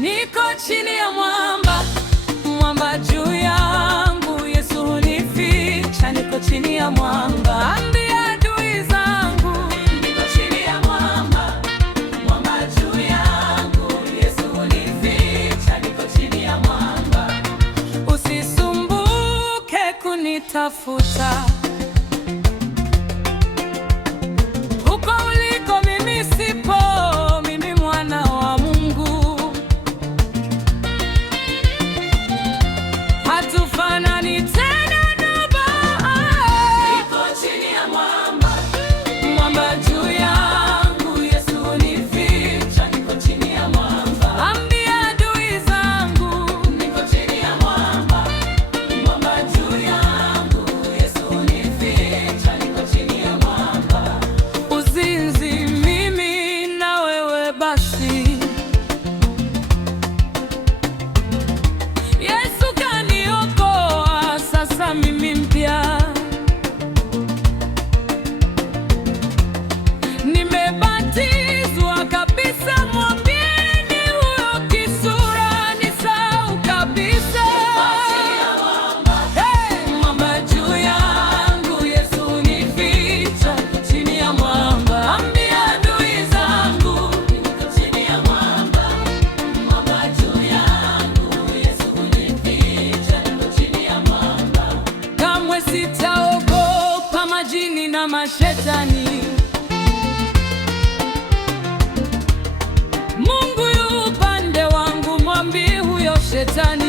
Niko chini ya mwamba, mwamba juu yangu, Yesu hunificha. Niko chini ya mwamba, ambia adui zangu. Niko chini ya mwamba, mwamba juu yangu, Yesu hunificha. Niko chini ya mwamba, usisumbuke kunitafuta. Huko uliko mimi sipo, mimi mwana wa Mungu. Hatufanani tena na Baali. Niko chini ya mwamba, mwamba juu yangu, Yesu hunificha. Niko chini ya mwamba, ambia adui zangu. Niko chini ya mwamba, mwamba juu yangu, Yesu hunificha. Niko chini ya mwamba, uzinzi mimi na wewe basi. Yesu kaniokoa, sasa mimi mpya. Nimebatizwa kabisa, mwambieni huyo kisura nisahau kabisa. Hey, mwamba juu yangu, Yesu hunificha. Niko chini ya mwamba, ambia adui zangu. Niko chini ya mwamba, mwamba juu yangu, Yesu hunificha. Niko chini ya mwamba, kamwe sitaogopa majini na mashetani. Mungu yu upande wangu, mwambie huyo shetani